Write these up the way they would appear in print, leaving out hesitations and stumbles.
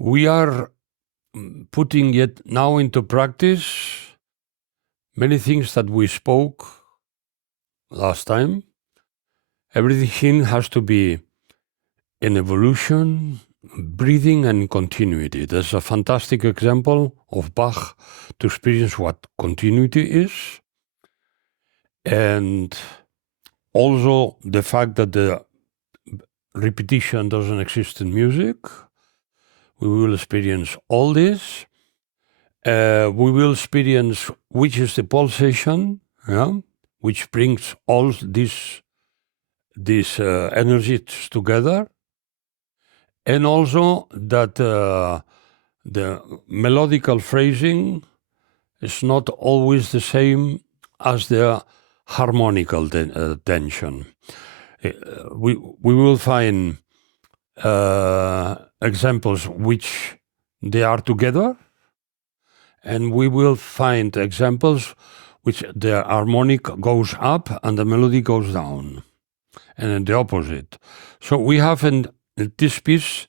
we are putting yet now into practice many things that we spoke last time. Everything has to be in evolution, breathing, and continuity. There's a fantastic example of Bach to experience what continuity is, and also the fact that the repetition doesn't exist in music. We will experience all this. We will experience which is the pulsation, which brings all these energies together, and also that the melodical phrasing is not always the same as the harmonical tension. We will find examples which they are together, and we will find examples which the harmonic goes up and the melody goes down, and the opposite. So we have in this piece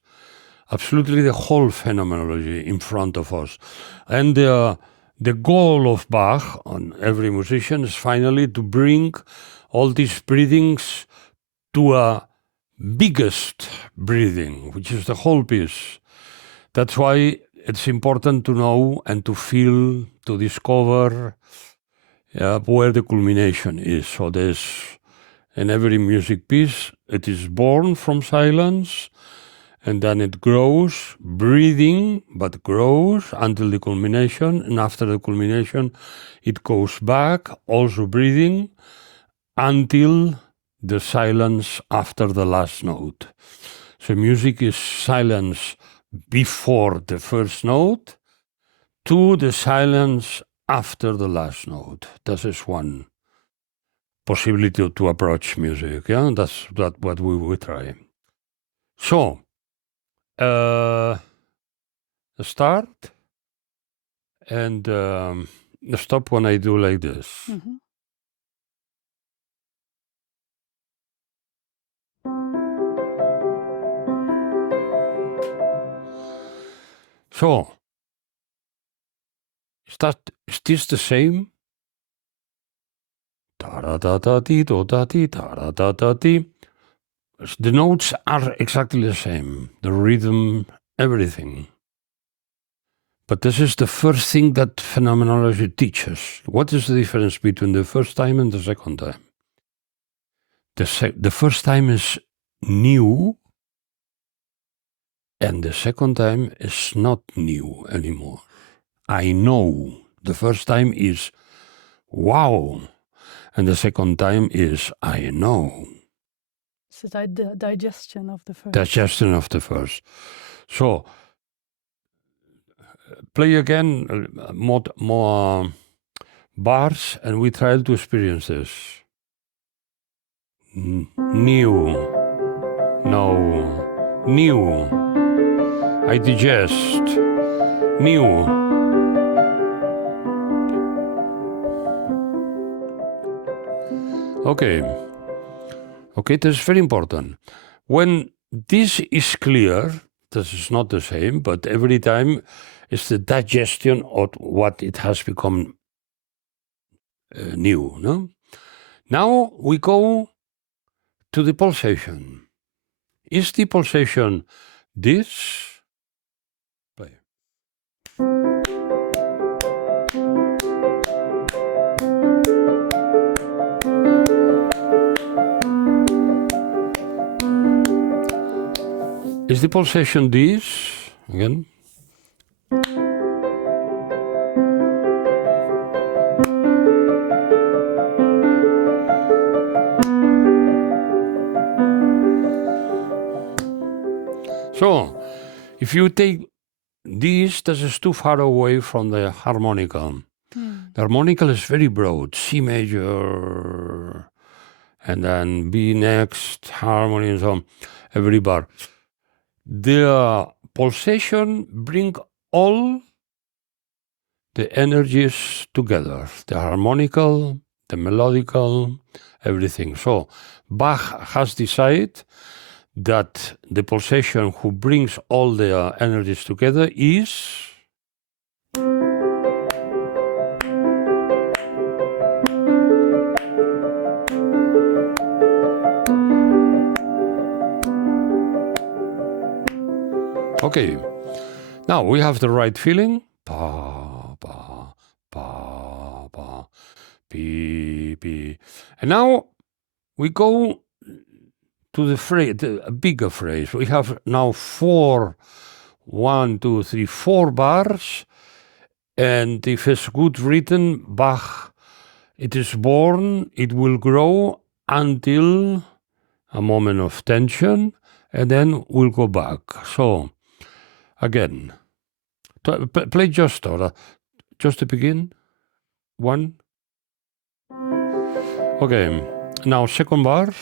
absolutely the whole phenomenology in front of us. And the goal of Bach on every musician is finally to bring all these breathings to a biggest breathing, which is the whole piece. That's why it's important to know and to feel, to discover where the culmination is. So there's, in every music piece, it is born from silence, and then it grows, breathing, but grows until the culmination, and after the culmination, it goes back, also breathing, until the silence after the last note. So music is silence before the first note to the silence after the last note. That is one possibility to approach music. That's what we will try. So, start and stop when I do like this. Mm-hmm. So, is this the same? Ta-da-da-da-dee, do-da-dee, ta-da-da-da-dee. The notes are exactly the same, the rhythm, everything. But this is the first thing that phenomenology teaches. What is the difference between the first time and the second time? The first time is new, and the second time is not new anymore. I know. The first time is wow, and the second time is I know. So the digestion of the first. Digestion of the first. So, play again more bars, and we try to experience this. New. No. New. I digest. New. Okay, this is very important. When this is clear, this is not the same, but every time it's the digestion of what it has become new. No? Now we go to the pulsation. Is the pulsation this? Play. Is the pulsation this? Again. So, if you take this is too far away from the harmonical. The harmonical is very broad, C major, and then B next, harmony, and so on, every bar. The pulsation bring all the energies together, the harmonical, the melodical, everything. So Bach has decided that the pulsation who brings all the energies together is... Okay, now we have the right feeling. Pa, pa, pa, pa, pi, pi. And now we go to the phrase, a bigger phrase. We have now 4 bars. And if it's good written, Bach, it is born, it will grow until a moment of tension, and then we'll go back. So, again, play just to begin. 1. Okay, now second bar.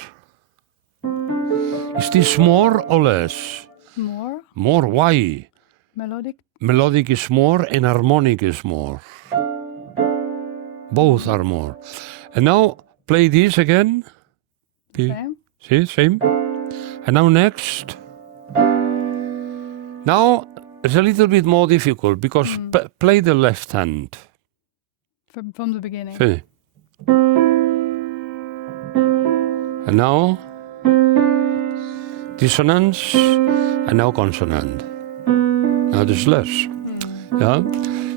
Is this more or less? More. More, why? Melodic. Melodic is more and harmonic is more. Both are more. And now play this again. Same. See, same. And now next. Now it's a little bit more difficult because play the left hand. From the beginning. See. And now dissonance and now consonant. Now there's less. Yeah.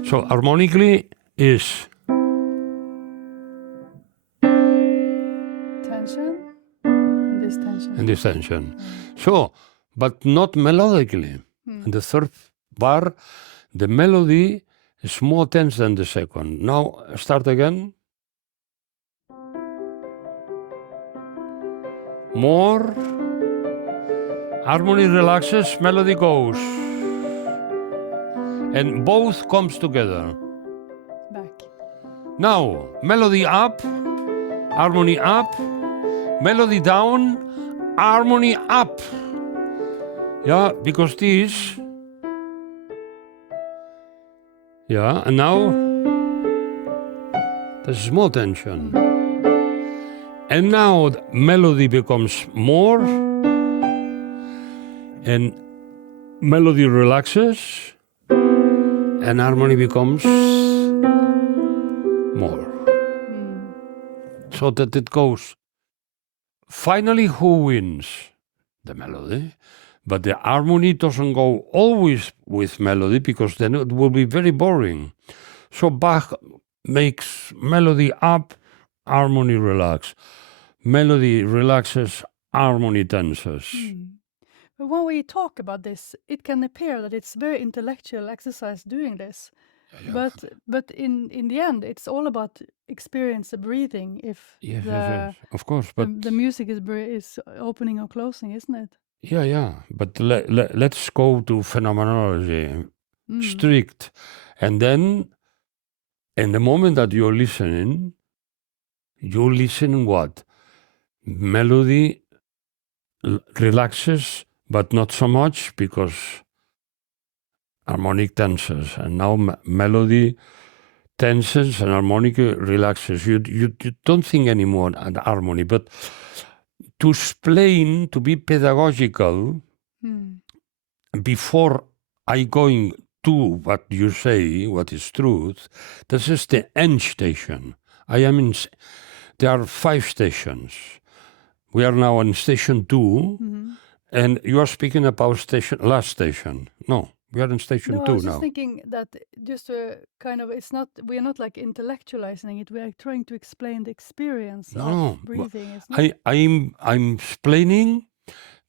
So harmonically is tension and this tension. And this tension. So, but not melodically. In the third bar, the melody is more tense than the second. Now start again. More. Harmony relaxes, melody goes. And both comes together. Back. Now, melody up, harmony up, melody down, harmony up. Yeah, because this. Yeah, and now there's more tension. And now the melody becomes more, and melody relaxes, and harmony becomes more. So that it goes. Finally, who wins? The melody. But the harmony doesn't go always with melody because then it will be very boring. So Bach makes melody up, harmony relax. Melody relaxes, harmony tenses. But when we talk about this, it can appear that it's very intellectual exercise doing this. Yeah. But in the end, it's all about experience the breathing. If Yes, of course. But the music is opening or closing, isn't it? Yeah. But let's go to phenomenology, strict. And then, in the moment that you're listening, you listen what? Melody relaxes, but not so much because harmonic tenses. And now melody tenses and harmonic relaxes. You don't think anymore at harmony, but to explain, to be pedagogical, before I going to what you say, what is truth, this is the end station. There are 5 stations. We are now on station 2, and you are speaking about last station. No, we are in station 2 now. I was just thinking that just we are not like intellectualizing it. We are trying to explain the experience of breathing. I'm explaining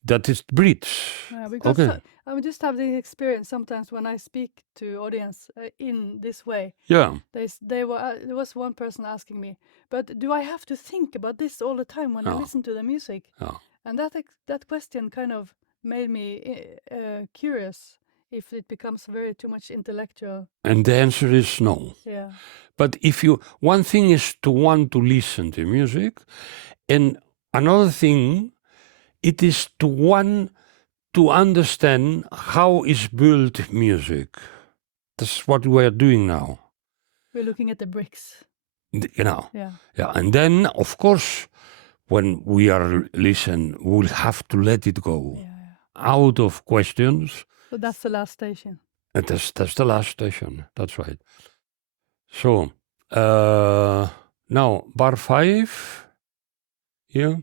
that it breathes. Yeah, because okay. I would just have the experience sometimes when I speak to audience in this way. Yeah. There was one person asking me, but do I have to think about this all the time when I listen to the music? No. And that question kind of made me curious if it becomes too much intellectual. And the answer is no. Yeah. But one thing is to want to listen to music, and another thing, it is to want to understand how is built music. That's what we are doing now. We're looking at the bricks. Yeah. Yeah. And then, of course, when we are listen, we'll have to let it go out of questions. So that's the last station. And that's the last station. That's right. So now bar 5 here.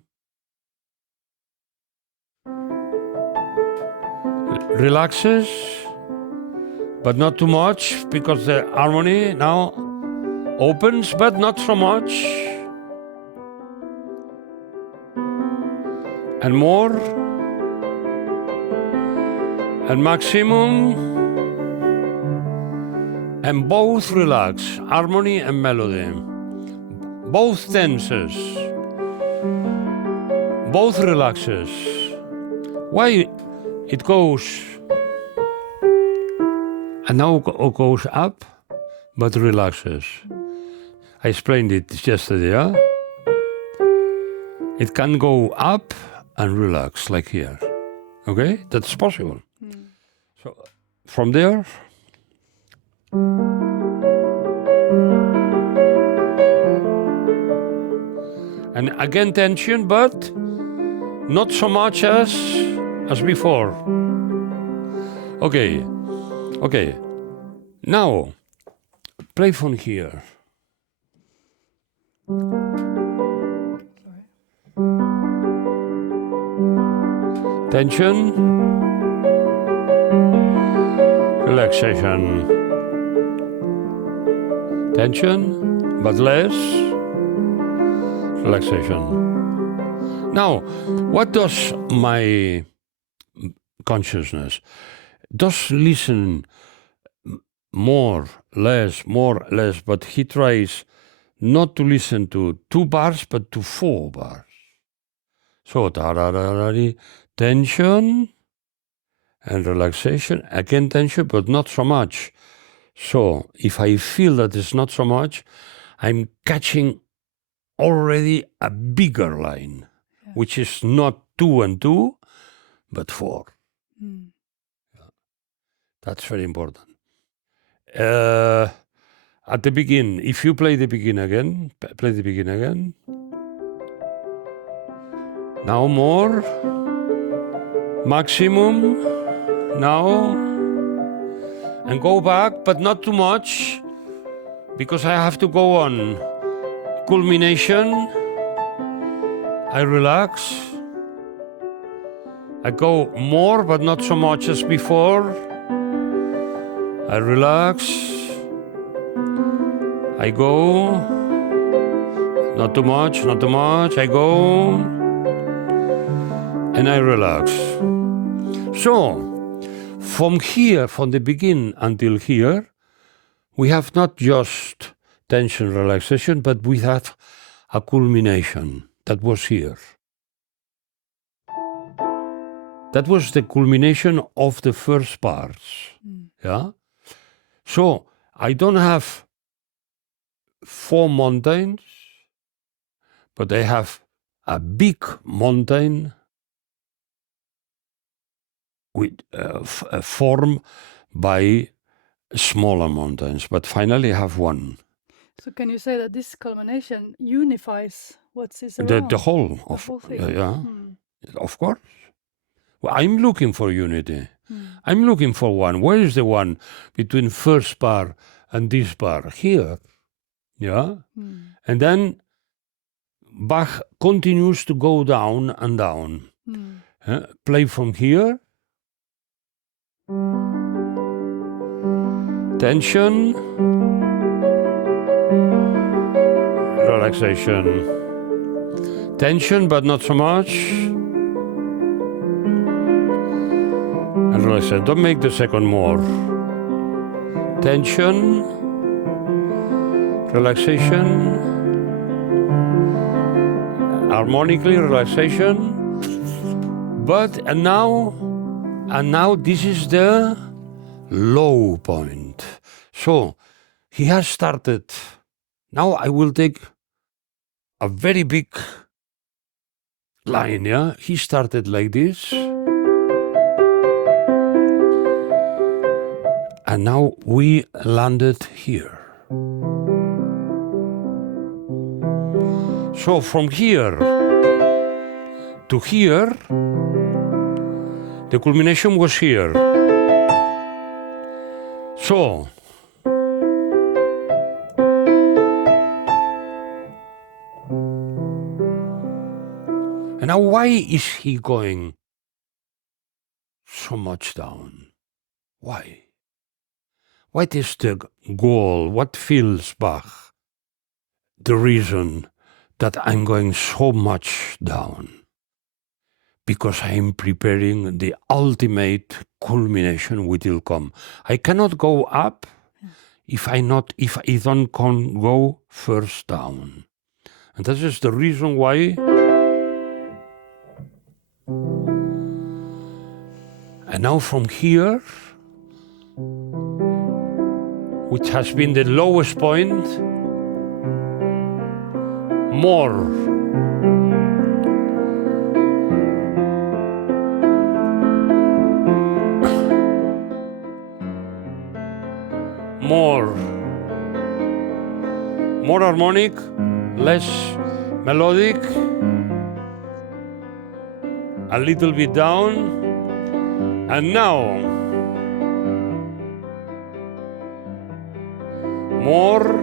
Relaxes, but not too much, because the harmony now opens, but not so much. And more. And maximum. And both relax, harmony and melody. Both tenses. Both relaxes. Why it goes, and now it goes up, but relaxes. I explained it yesterday, yeah? It can go up and relax, like here. Okay? That's possible. So, from there, and again tension, but not so much as before. Okay. Now, play from here. Tension, relaxation. Tension, but less relaxation. Now, what does my consciousness? Does listen more, less, but he tries not to listen to 2 bars, but to 4 bars. So, tension and relaxation, again tension, but not so much. So, if I feel that it's not so much, I'm catching already a bigger line, which is not 2 and 2, but 4. That's very important. At the beginning, if you play the beginning again, Now more. Maximum. Now. And go back, but not too much, because I have to go on. Culmination. I relax. I go more, but not so much as before. I relax. I go. Not too much. I go. And I relax. So, from here, from the beginning until here, we have not just tension, relaxation, but we have a culmination. That was here. That was the culmination of the first parts. Yeah? So, I don't have 4 mountains, but I have a big mountain with formed by smaller mountains, but finally I have one. So can you say that this culmination unifies what's around? The whole of thing. Of course. Well, I'm looking for unity. I'm looking for one. Where is the one between first bar and this bar? Here. Yeah? And then Bach continues to go down and down. Play from here. Tension. Relaxation. Tension, but not so much. And relaxation. Don't make the second more. Tension. Relaxation. Harmonically, relaxation. And now this is the low point. So he has started. Now I will take a very big line, yeah? He started like this. And now we landed here. So from here, to here, the culmination was here. So, and now why is he going so much down? Why? What is the goal? What feels Bach the reason that I'm going so much down? Because I'm preparing the ultimate culmination which will come. I cannot go up if I don't go first down. And that is the reason why. And now from here, which has been the lowest point, more. More harmonic, less melodic, a little bit down, and now more.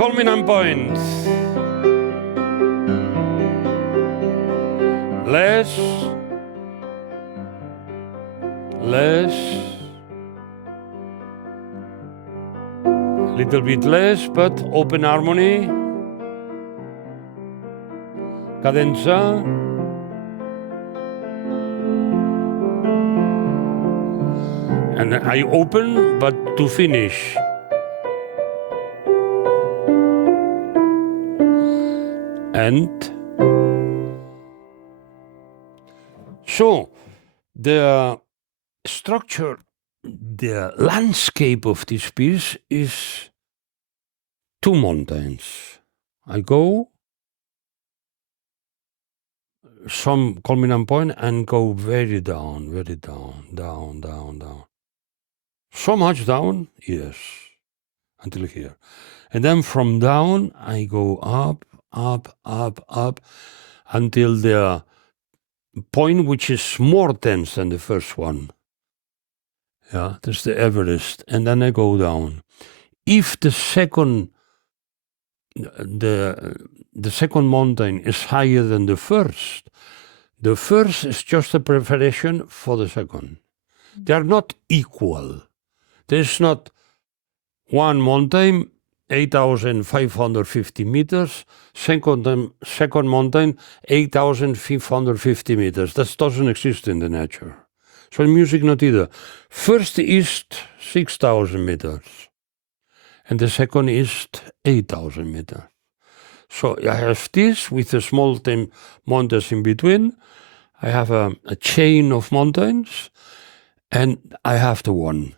Culminant point. Less. Little bit less, but open harmony. Cadenza. And I open, but to finish. And so the structure, the landscape of this piece is two mountains. I go some culminant point and go very down, down. So much down, yes, until here. And then from down, I go up, until the point which is more tense than the first one. Yeah, that's the Everest. And then I go down. If the second mountain is higher than the first is just a preparation for the second. They are not equal. There's not one mountain, 8,550 meters, second mountain, 8,550 meters. That doesn't exist in the nature. So in music, not either. First east, 6,000 meters. And the second east, 8,000 meters. So I have this with the small mountains in between. I have a chain of mountains, and I have the one.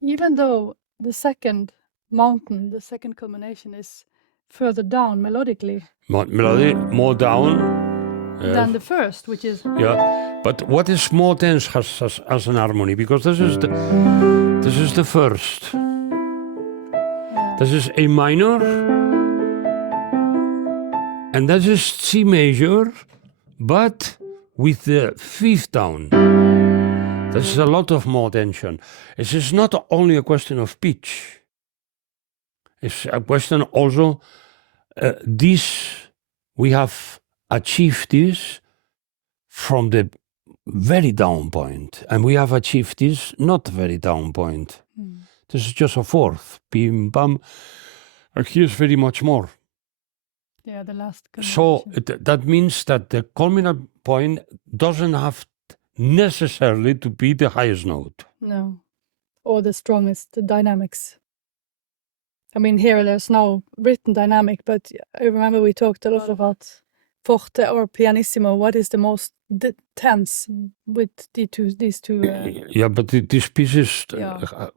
Even though the second mountain, the second culmination is further down melodically. More down. Than the first, which is. Yeah, but what is more tense as an harmony? Because this is the first. Yeah. This is A minor, and this is C major, but with the fifth down. This is a lot of more tension. It is not only a question of pitch. It's a question also, we have achieved this from the very down point, and we have achieved this not very down point. This is just a fourth, bim, bam, and here's very much more. Yeah, the last. So that means that the culminant point doesn't have necessarily to be the highest note. No, or the strongest dynamics. I mean, here there's no written dynamic, but I remember we talked a lot about forte or pianissimo. What is the most tense with these two? Yeah, but this piece is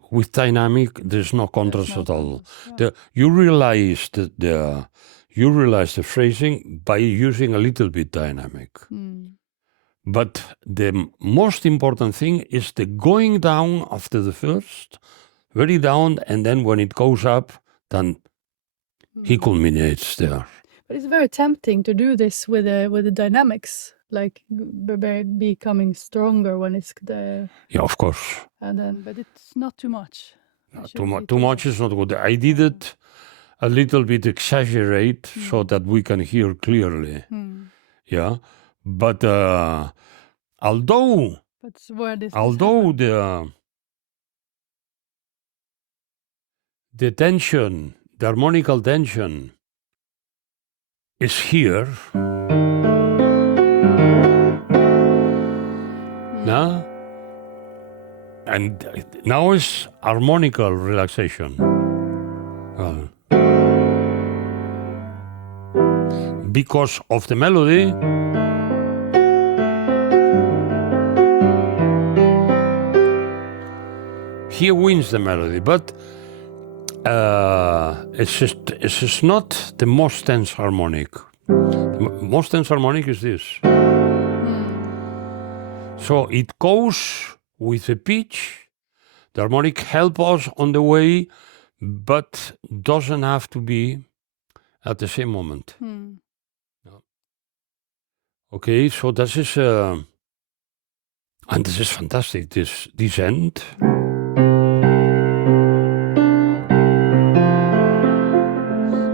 with dynamic. There's no contrast at all. Yeah. You realize the phrasing by using a little bit dynamic. But the most important thing is the going down after the first, very down, and then when it goes up, then he culminates there. But it's very tempting to do this with the dynamics, like becoming stronger when it's the. Yeah, of course. And then, but it's not too much. Too much is not good. I did it a little bit exaggerate so that we can hear clearly. Yeah, but although where this the tension, the harmonical tension, is here. Now, and now is harmonical relaxation. Because of the melody, he wins the melody, but it's just not the most tense harmonic. The most tense harmonic is this. So it goes with the pitch. The harmonic helps us on the way, but doesn't have to be at the same moment. Okay, so this is and this is fantastic. This descent.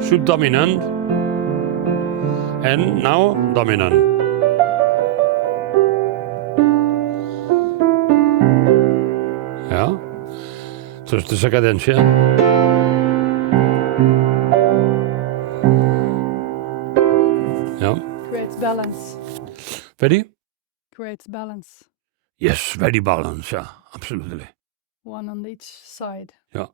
Subdominant, and now dominant. Ja, dus het is een cadència. Ja. Creates balance. Very? Creates balance. Yes, very balanced, yeah, absolutely. One on each side. Yeah.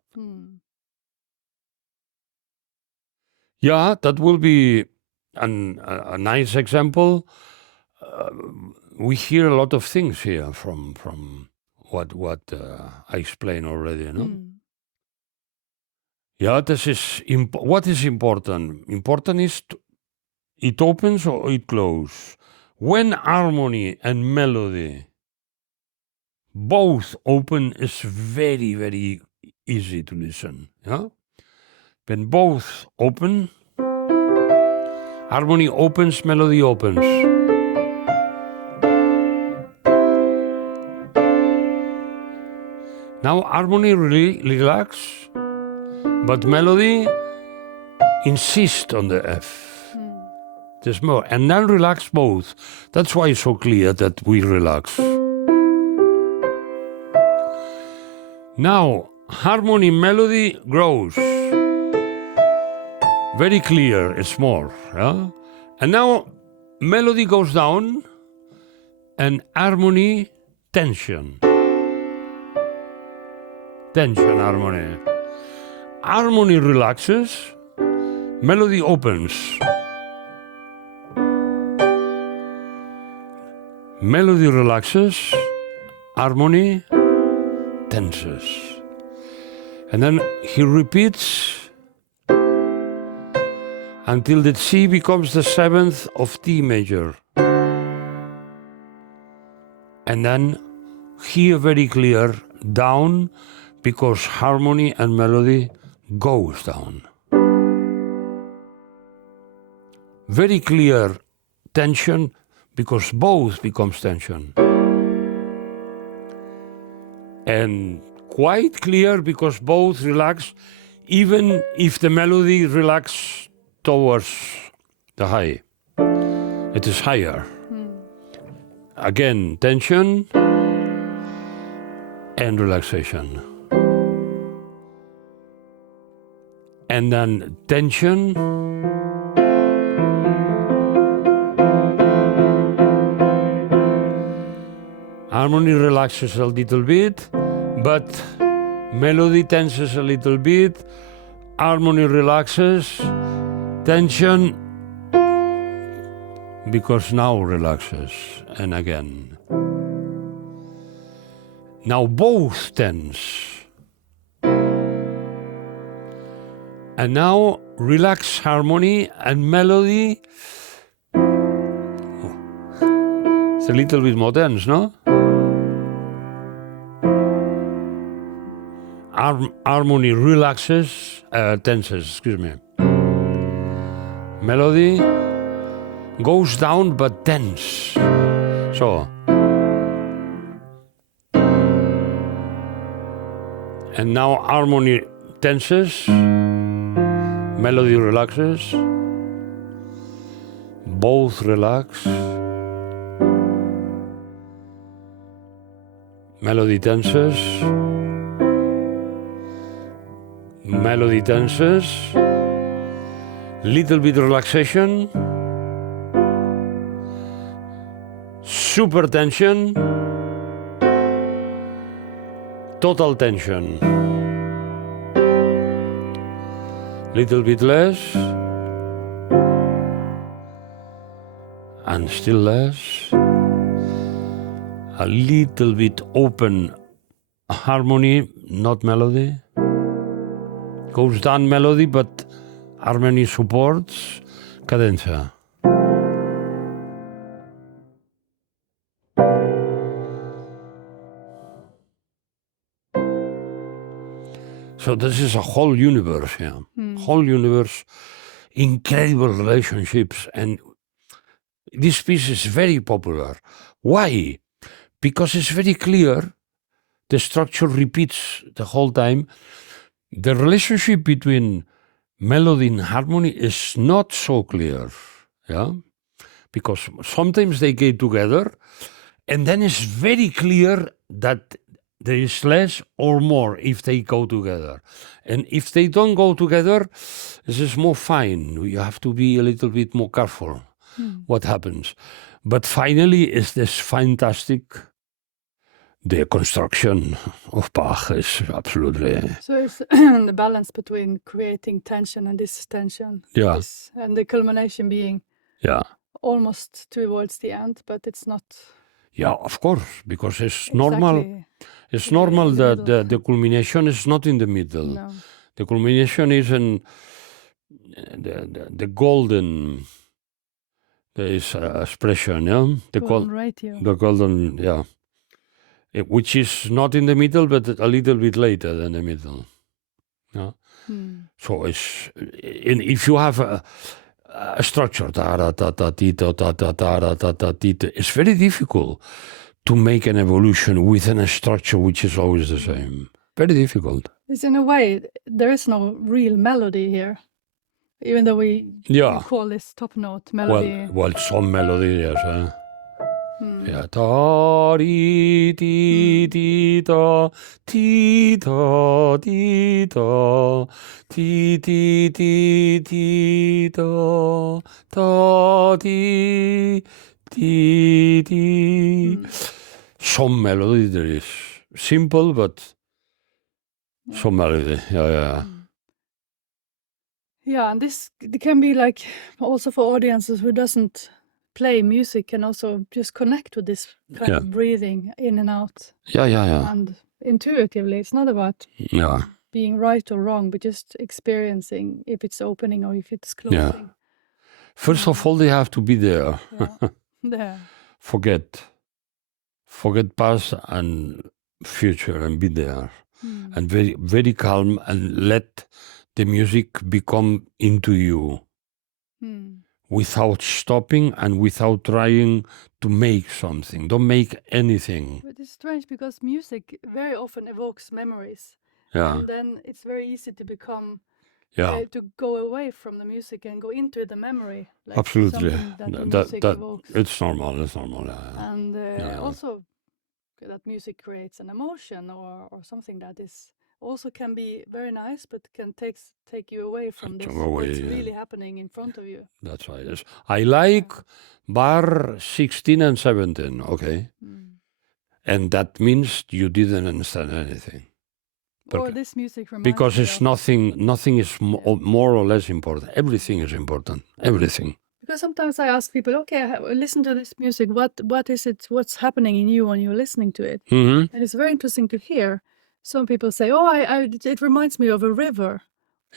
Yeah, that will be a nice example. We hear a lot of things here from what I explained already, no? Yeah, this is what is important. Important is it opens or it closes. When harmony and melody both open, it's very, very easy to listen. Yeah? When both open, harmony opens, melody opens. Now harmony really relax, but melody insist on the F. There's more, and then relax both. That's why it's so clear that we relax. Now, harmony, melody grows. Very clear, it's more. Yeah? And now, melody goes down, and harmony, tension. Tension, harmony. Harmony relaxes, melody opens. Melody relaxes, harmony tenses. And then he repeats until the C becomes the seventh of D major. And then here very clear, down, because harmony and melody goes down. Very clear tension, because both becomes tension. And quite clear because both relax, even if the melody relax towards the high. It is higher. Again, tension and relaxation. And then tension. Harmony relaxes a little bit, but melody tenses a little bit. Harmony relaxes, tension, because now relaxes, and again. Now both tense. And now relax harmony and melody It's a little bit more dense, no? Harmony relaxes, tenses, excuse me. Melody goes down but tense. So. And now harmony tenses, melody relaxes, both relax, melody tenses, little bit relaxation, super tension, total tension, little bit less, and still less, a little bit open harmony, not melody, goes down melody, but harmony supports cadenza. So this is a whole universe, whole universe, incredible relationships, and this piece is very popular. Why? Because it's very clear, the structure repeats the whole time. The relationship between melody and harmony is not so clear, because sometimes they get together, and then it's very clear that there is less or more if they go together. And if they don't go together, this is more fine. You have to be a little bit more careful what happens. But finally, is this fantastic. The construction of Bach is absolutely. So it's the balance between creating tension and distension. Yeah. And the culmination being almost towards the end, but it's not. Yeah, of course, because it's exactly normal. It's normal that the culmination is not in the middle. No. The culmination is in the golden. There is an expression, The golden ratio. The golden, which is not in the middle, but a little bit later than the middle. Yeah. So it's if you have a structure, it's very difficult to make an evolution within a structure which is always the same. Very difficult. It's in a way, there is no real melody here. Even though we call this top note melody. Well, some melody, yes. Yeah, ta di ti ti ta ti ta ti ta ti ti ti ti ta ta ti ti ti. Some melody there is simple, but some melody, yeah. Yeah, and this can be like also for audiences who doesn't play music and also just connect with this kind of breathing in and out. Yeah. And intuitively, it's not about being right or wrong, but just experiencing if it's opening or if it's closing. Yeah. First of all, they have to be there. There. Forget past and future and be there. And very, very calm and let the music become into you. Without stopping and without trying to make something. Don't make anything. But it's strange because music very often evokes memories. Yeah. And then it's very easy to become, to go away from the music and go into the memory. Like absolutely. That evokes. It's normal. And also that music creates an emotion or something that is also can be very nice, but can take you away from this. What's really happening in front of you. That's right. Yes. I like bar 16 and 17, okay? And that means you didn't understand anything. Or this music reminds because me it's nothing is more or less important. Everything is important. Everything. Because sometimes I ask people, okay, listen to this music. What is it? What's happening in you when you're listening to it? And it's very interesting to hear. Some people say, "Oh, it reminds me of a river,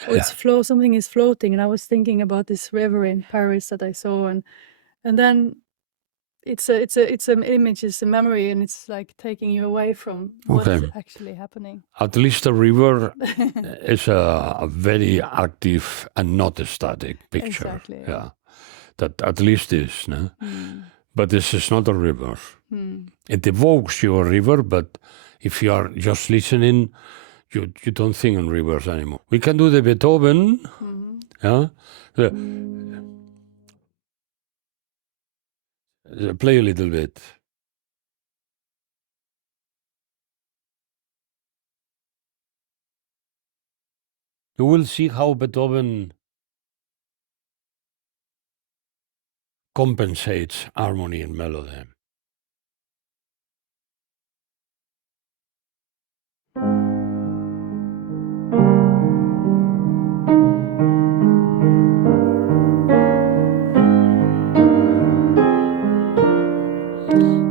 or something is floating." And I was thinking about this river in Paris that I saw, and then it's an image, it's a memory, and it's like taking you away from what's actually happening. At least the river is a very active and not a static picture. Exactly. Yeah, that at least is, no? But this is not a river. It evokes your river, but if you are just listening, you don't think on rivers anymore. We can do the Beethoven. Yeah. Play a little bit. You will see how Beethoven compensates harmony and melody.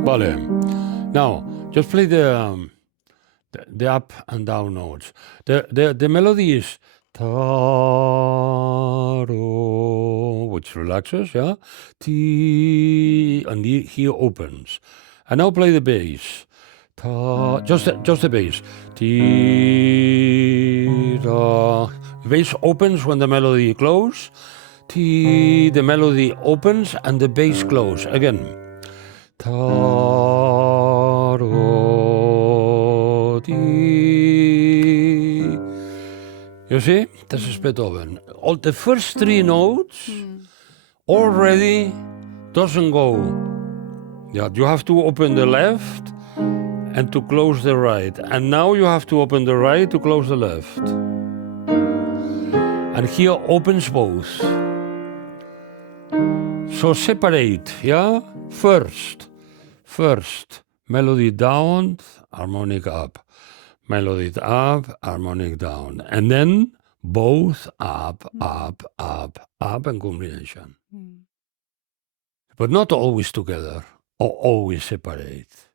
Vale. Now, just play the up and down notes. The melody is ta-ro, which relaxes, yeah? Ti, and here opens. And now play the bass. Ta, just the bass. Ti, ra. The bass opens when the melody closes. Ti, the melody opens and the bass closes. Again. Ta-ro, ti. You see? This is Beethoven. All the first three notes already doesn't go. Yeah, you have to open the left and to close the right. And now you have to open the right to close the left. And here opens both. So separate, yeah? First, melody down, harmonic up. Melody up, harmonic down. And then both up, and combination. But not always together, or always separate.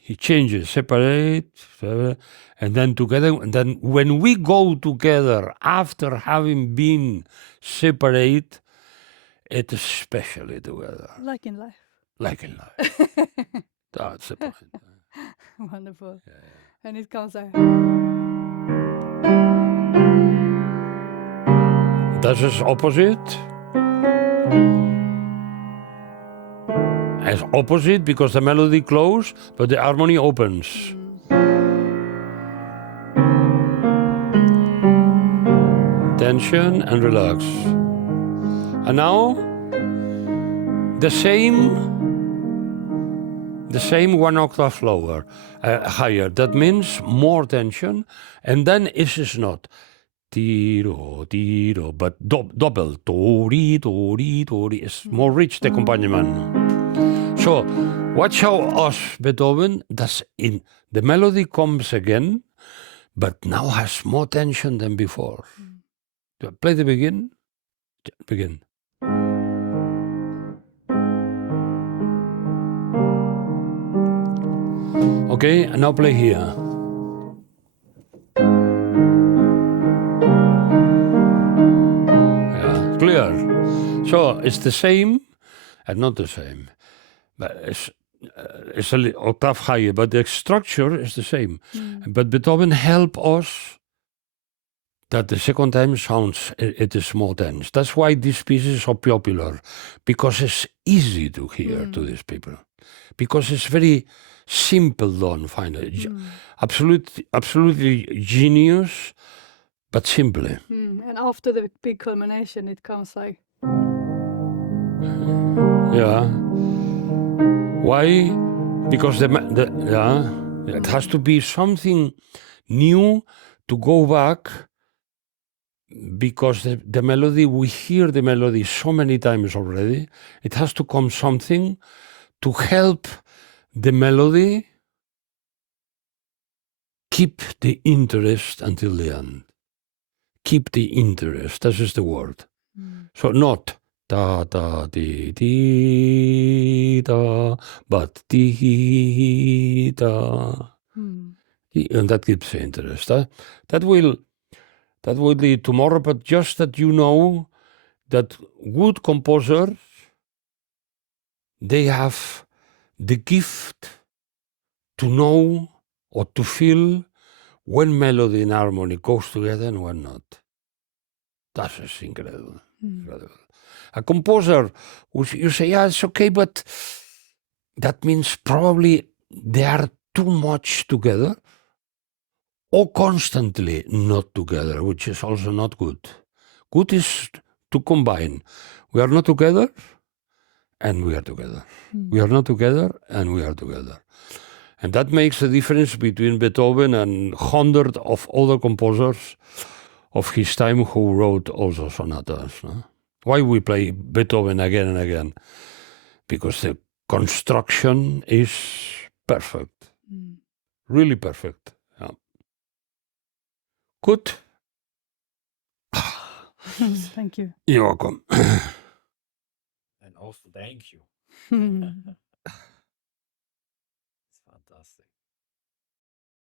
He changes, separate, and then together. And then when we go together after having been separate, it's especially together. Like in life. Like in life. That's the point. Wonderful. Yeah. And it comes out. That is opposite. As opposite because the melody closes, but the harmony opens. Tension and relax. And now the same 1 octave lower, higher. That means more tension. And then is not. Tiro, tiro, but double. Tori, tori, tori. It's more rich, the accompaniment. So, watch how us, Beethoven, the melody comes again, but now has more tension than before. Play the begin. Begin. Okay, and now play here. Yeah, clear. So it's the same, and not the same. But it's a octave higher, but the structure is the same. But Beethoven helped us that the second time sounds, it is more tense. That's why this piece is so popular, because it's easy to hear to these people. Because it's very simple done, finally. Absolutely genius, but simply. And after the big culmination, it comes like... Yeah. Why? Because it has to be something new to go back, because the melody, we hear the melody so many times already. It has to come something to help the melody keep the interest until the end. Keep the interest, that is the word. So not da da dee dee da, but dee da. And that keeps the interest. That will be tomorrow, but just that you know that good composers they have the gift to know or to feel when melody and harmony goes together and when not. That is incredible. Incredible. A composer, you say, yeah, it's okay, but that means probably they are too much together or constantly not together, which is also not good. Good is to combine. We are not together and we are together. We are not together and we are together. And that makes a difference between Beethoven and hundreds of other composers of his time who wrote also sonatas. No? Why we play Beethoven again and again? Because the construction is perfect. Really perfect. Yeah. Good. Thank you. You're welcome. And also thank you.